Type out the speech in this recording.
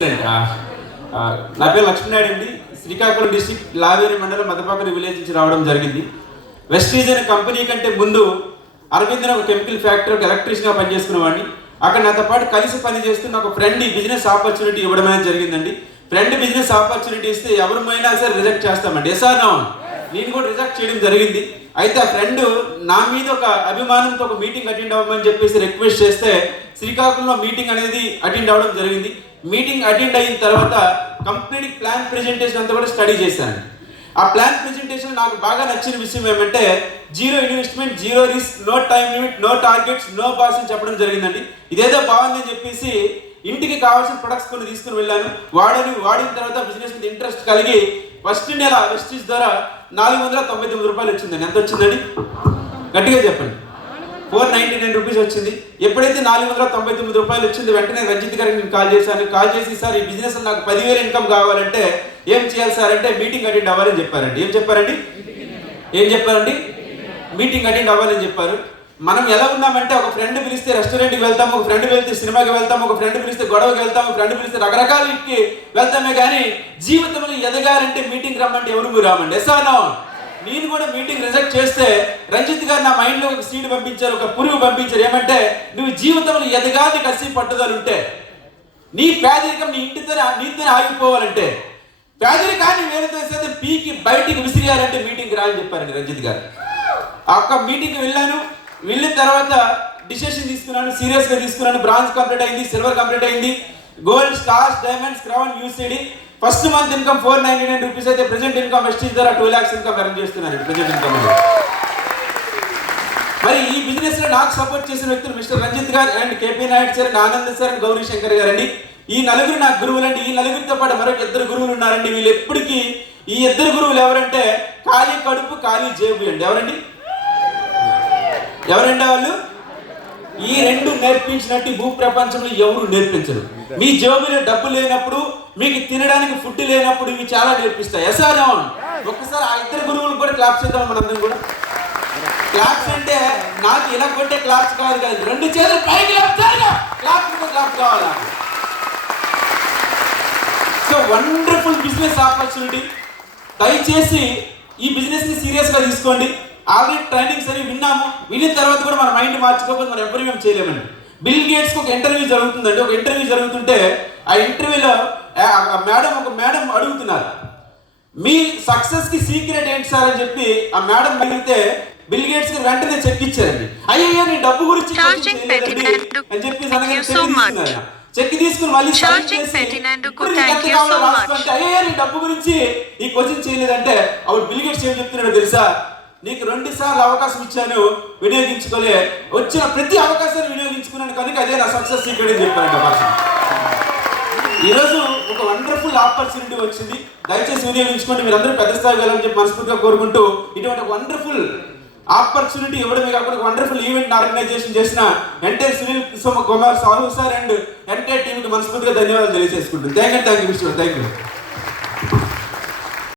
నా పేరు లక్ష్మీనాయుడు అండి. శ్రీకాకుళం డిస్ట్రిక్ట్ లావేరి మండలం మదపాకరి విలేజ్ నుంచి రావడం జరిగింది. వెస్టీజ్ అనే కంపెనీ కంటే ముందు అరవింద్ ఒక కెమికల్ ఫ్యాక్టరీ ఒక ఎలక్ట్రీషియన్గా పనిచేసుకునేవాడిని. అక్కడ నాతో పాటు కలిసి పనిచేస్తున్న ఒక ఫ్రెండ్ ఈ బిజినెస్ ఆపర్చునిటీ ఇవ్వడం అనేది జరిగిందండి. ఫ్రెండ్ బిజినెస్ ఆపర్చునిటీ ఇస్తే ఎవరిమైనా సరే రిజెక్ట్ చేస్తామండి. ఎస్ఆర్ నో నేను కూడా రిజెక్ట్ చేయడం జరిగింది. అయితే ఆ ఫ్రెండ్ నా మీద ఒక అభిమానంతో ఒక మీటింగ్ అటెండ్ అవ్వమని చెప్పేసి రిక్వెస్ట్ చేస్తే శ్రీకాకుళంలో మీటింగ్ అనేది అటెండ్ అవ్వడం జరిగింది. మీటింగ్ అటెండ్ అయిన తర్వాత కంప్లీట్ ప్లాన్ ప్రెజెంటేషన్ అంతా కూడా స్టడీ చేశాను. ఆ ప్లాన్ ప్రెజెంటేషన్ నాకు బాగా నచ్చిన విషయం ఏమంటే zero investment, zero risk, no time limit, no targets, no boss అని చెప్పడం జరిగిందండి. ఇదేదో బాగుందని చెప్పేసి ఇంటికి కావాల్సిన ప్రొడక్ట్స్ కొన్ని తీసుకుని వెళ్ళాను. వాడిన తర్వాత బిజినెస్ మీద ఇంట్రెస్ట్ కలిగి ఫస్ట్ నెల వెస్టీజ్ ద్వారా 499 రూపాయలు వచ్చిందండి. ఎంత వచ్చిందండి? గట్టిగా చెప్పండి. 499 రూపీస్ వచ్చింది. ఎప్పుడైతే 499 రూపాయలు వచ్చింది వెంటనే రంజిత్ గారికి నేను కాల్ చేసి సార్ ఈ బిజినెస్ నాకు 10,000 ఇన్కమ్ కావాలంటే ఏం చేయాలి సార్ అంటే మీటింగ్ అటెండ్ అవ్వాలని చెప్పారండి. ఏం చెప్పారండి? మీటింగ్ అటెండ్ అవ్వాలని చెప్పారు. మనం ఎలా ఉన్నామంటే ఒక ఫ్రెండ్ పిలిస్తే రెస్టారెంట్కి వెళ్తాము, ఒక ఫ్రెండ్ పిలిస్తే సినిమాకి వెళ్తాము, ఒక ఫ్రెండ్ పిలిస్తే గొడవకి వెళ్తాము, ఫ్రెండ్ పిలిస్తే రకరకాల ఇంటికి వెళ్తామే కానీ జీవితంలో ఎదగాలంటే మీటింగ్ రమ్మంటే ఎవరు రామండి. ఎస్ఆర్ నేను కూడా మీటింగ్ రిజెక్ట్ చేస్తే రంజిత్ గారు నా మైండ్లో ఒక సీడ్ పంపించారు, ఒక పురుగు పంపించారు. ఏమంటే నువ్వు జీవితంలో ఎదగాలి కసి పట్టుదల ఉంటే, నీ పేదరికం నీ నీతోనే ఆగిపోవాలంటే, పేదరికాన్ని వేరుతో చేస్తే పీకి బయటికి విసిరేయాలంటే మీటింగ్కి రా అని చెప్పారండి రంజిత్ గారు. ఆ ఒక్క మీటింగ్కి వెళ్ళిన తర్వాత డిసిషన్ తీసుకున్నాను, సీరియస్గా తీసుకున్నాను. బ్రాంజ్ కంప్లీట్ అయింది, సిల్వర్ కంప్లీట్ అయింది, gold, stars, diamonds, crown, UCD. First month income 499 rupees అయితే ప్రెజెంట్ ఇన్కమ్ వెస్టీజ్ ద్వారా 2 lakhs ఇన్కమ్ ఎర్న్ చేస్తున్నారండి ప్రెజెంట్ ఇన్కమ్. మరి ఈ బిజినెస్ లో నాకు సపోర్ట్ చేసిన వ్యక్తులు మిస్టర్ రంజిత్ గారు and KP Naidu sir and Anand sir and Gauri Shankar గారండి. ఈ నలుగురు నాకు గురువులండి. ఈ నలుగురితో పాటు మరొక 2 గురువులు ఉన్నారండి. వీళ్ళు ఎప్పటికీ ఈ 2 గురువులు ఎవరంటే ఖాళీ కడుపు ఖాళీ జేబు అండి. ఎవరండి వాళ్ళు? ఈ 2 నేర్పించినట్టు భూ ప్రపంచంలో ఎవరు నేర్పించరు. మీ జేబులో డబ్బు లేనప్పుడు, మీకు తినడానికి ఫుడ్ లేనప్పుడు ఇవి చాలా నేర్పిస్తాయి. ఎస్ఆర్ ఒక్కసారి ఆ 2 గురువులు కూడా క్లాప్స్ చేద్దాం. మనందరం కూడా క్లాప్స్ అంటే నాకు ఇలా కొట్టే క్లాప్స్ కాదు, 2 చేతులు పైకి క్లాప్ కావాలా. So wonderful business opportunity. దయచేసి ఈ బిజినెస్ ని సీరియస్ గా తీసుకోండి. ఆల్రెడీ ట్రైనింగ్స్ అని విన్న తర్వాత కూడా మన మైండ్ మార్చుకోకపోతే మనం ఎవరు మేము చేయలేమండి. బిల్ గేట్స్కి ఒక ఇంటర్వ్యూ జరుగుతుందండి. ఒక ఇంటర్వ్యూ జరుగుతుంటే ఆ ఇంటర్వ్యూలో ఒక మేడం అడుగుతున్నారు, మీ సక్సెస్ కి సీక్రెట్ ఏంటి సార్ అని చెప్పి ఆ మేడం అడిగితే బిల్ గేట్స్ కి వెంటనే చెక్ ఇచ్చారండి. అయ్యో నీ డబ్బు గురించి అని చెప్పి చెక్ తీసుకుని మళ్ళీ అయ్యో నీ డబ్బు గురించి ఈ క్వశ్చన్ చేయలేదంటే అప్పుడు బిల్ గేట్స్ ఏం చెప్తున్నాడో తెలుసా? నీకు 2 సార్లు అవకాశం ఇచ్చాను, వినియోగించుకోలే. వచ్చిన ప్రతి అవకాశాన్ని వినియోగించుకున్నాను కనుక అదే నా సక్సెస్ సీక్రెట్ అని చెప్పాను భాష. ఈరోజు ఒక వండర్ఫుల్ ఆపర్చునిటీ వచ్చింది. దయచేసి వినియోగించుకోండి. మీరు అందరూ పెద్ద స్థాయికి వెళ్ళాలని చెప్పి మనస్ఫూర్తిగా కోరుకుంటూ ఇటువంటి ఒక వండర్ఫుల్ ఆపర్చునిటీ ఇవ్వడమే కాకుండా వండర్ఫుల్ ఈవెంట్ ఆర్గనైజేషన్ చేసిన entire Sunil Kumar Sahu sir and entire టీంకి మనస్ఫూర్తిగా ధన్యవాదాలు తెలియజేసుకుంటాను. Thank you.